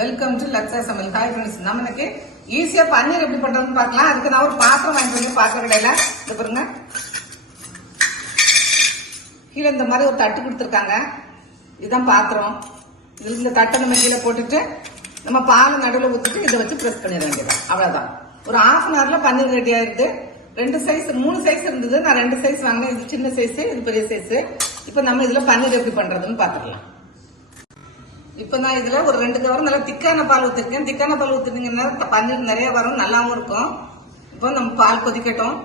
Welcome to லக்ஸா சமையல். Hi friends, நம்ம இன்னைக்கு ஈஸியா பன்னீர் எப்படி பண்றதுன்னு பார்க்கலாம். அதுக்கு நான் ஒரு பாத்திரம் வாங்கிட்டு வந்து பாத்திர கடையில இது பாருங்க, கீழே இந்த மாதிரி ஒரு தட்டு கொடுத்துருக்காங்க. இதுதான் பாத்திரம். இதுல இந்த தட்டை நம்ம கீழே போட்டுட்டு நம்ம பால் நடுவில் ஊற்றிட்டு இதை வச்சு ப்ரெஸ் பண்ணிட வேண்டியதான். அவ்வளவுதான். ஒரு ஹாஃப் அன் ஹவர்ல பன்னீர் ரெடி ஆயிடுது. 3 சைஸ் இருந்தது. நான் 2 சைஸ் வாங்கினேன். இது சின்ன சைஸ், இது பெரிய சைஸ். இப்ப நம்ம இதுல பன்னீர் எப்படி பண்றதுன்னு பாத்துக்கலாம். இப்ப நான் இதுல ஒரு 2 கவர் நல்லா திக்கான பால் ஊத்திருக்கேன். திக்கான பால் ஊத்திட்டீங்கன்னா பன்னீர் நிறைய வரும், நல்லாவும் இருக்கும். இப்போ நம்ம பால் கொதிக்கட்டும்.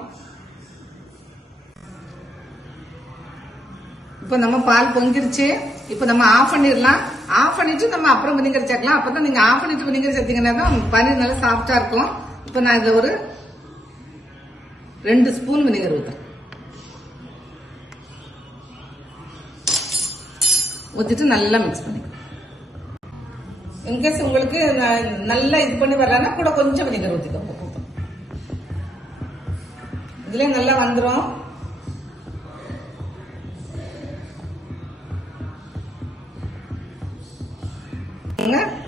இப்ப நம்ம பால் பொங்கிருச்சு. இப்ப நம்ம ஆஃப் பண்ணிடலாம். ஆஃப் பண்ணிட்டு நம்ம அப்புறம் வினிகர் சேர்க்கலாம். அப்பதான் நீங்க ஆஃப் பண்ணிட்டு வினிகர் சேர்த்தீங்கன்னா தான் பன்னீர் நல்லா சாஃப்டா இருக்கும். இப்ப நான் இதுல ஒரு 2 ஸ்பூன் வினிகர் ஊத்திட்டு நல்லா மிக்ஸ் பண்ணிக்கலாம். இன்கேஸ் உங்களுக்கு நல்லா இது பண்ணி வரலன்னா கூட கொஞ்சம் வினிகர் ஊத்திக்கோங்க. இதுல நல்லா வந்துடும்.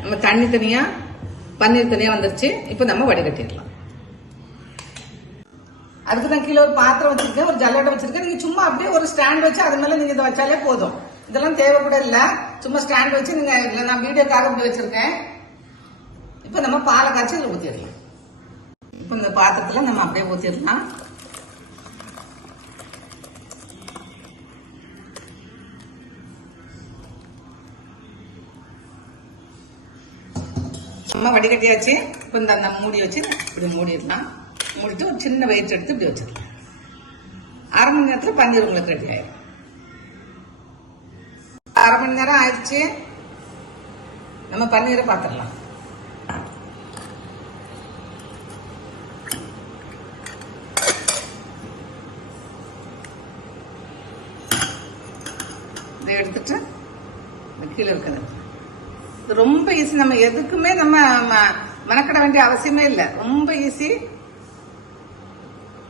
நம்ம தண்ணி தனியா பன்னீர் தனியா வந்துருச்சு. இப்ப நம்ம வடிகட்டிடலாம். அதுக்கு நான் கீழே ஒரு பாத்திரம் வச்சிருக்கேன், ஒரு ஜல்லடை வச்சிருக்கேன். நீங்க சும்மா அப்படியே ஒரு ஸ்டாண்ட் வச்சு அது மேல நீங்க இதை வச்சாலே போதும். இதெல்லாம் தேவைப்பட இல்ல. சும்மா ஸ்டாண்ட் வச்சு நீங்க, நான் வீடியோக்காக இப்படி வச்சிருக்கேன். இப்ப நம்ம பாலை காய்ச்சி இதுல ஊத்திடலாம். இப்ப இந்த பாத்திரத்துல நம்ம அப்படியே ஊத்திடலாம். நம்ம வடிகட்டியாச்சு. இப்ப இந்த மூடி வச்சு இப்படி மூடிடலாம். மூடிட்டு ஒரு சின்ன வெயிட் எடுத்து இப்படி வச்சிடலாம். 1/2 மணி நேரத்துல பன்னீர் உங்களுக்கு ரெடி ஆயிடும். 1/2 மணி நேரம் ஆயிடுச்சு. நம்ம பன்னீரை பாத்திரலாம். இதை எடுத்துட்டு கீழே இருக்கிறது. இது ரொம்ப ஈஸி. நம்ம எதுக்குமே நம்ம மெனக்கிட வேண்டிய அவசியமே இல்லை. ரொம்ப ஈஸி.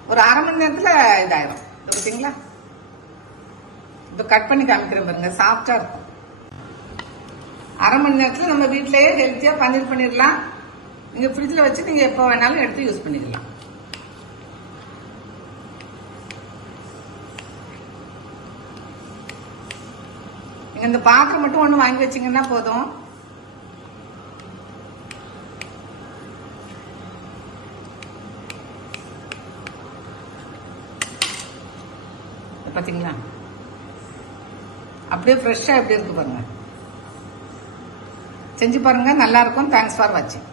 ஒரு 1/2 மணி நேரத்துல இதாயிரும். பார்த்தீங்களா? இப்ப கட் பண்ணி காமிக்கிறேன் பாருங்க, சாஃப்டா இருக்கும். 1/2 மணி நேரத்துல நம்ம வீட்லயே ஹெல்த்தியா பன்னீர் பண்ணிடலாம். நீங்க ஃப்ரிட்ஜ்ல வச்சு நீங்க எப்ப வேணாலும் எடுத்து யூஸ் பண்ணிக்கலாம். நீங்க இந்த பாத்திரம் மட்டும் ஒண்ணு வாங்கி வச்சீங்கன்னா போதும். பாத்தீங்களா? அப்படியே ஃப்ரெஷ்ஷா எப்படி இருக்கு பாருங்க. செஞ்சு பாருங்க, நல்லா இருக்கும். தேங்க்ஸ் ஃபார் வாட்சிங்.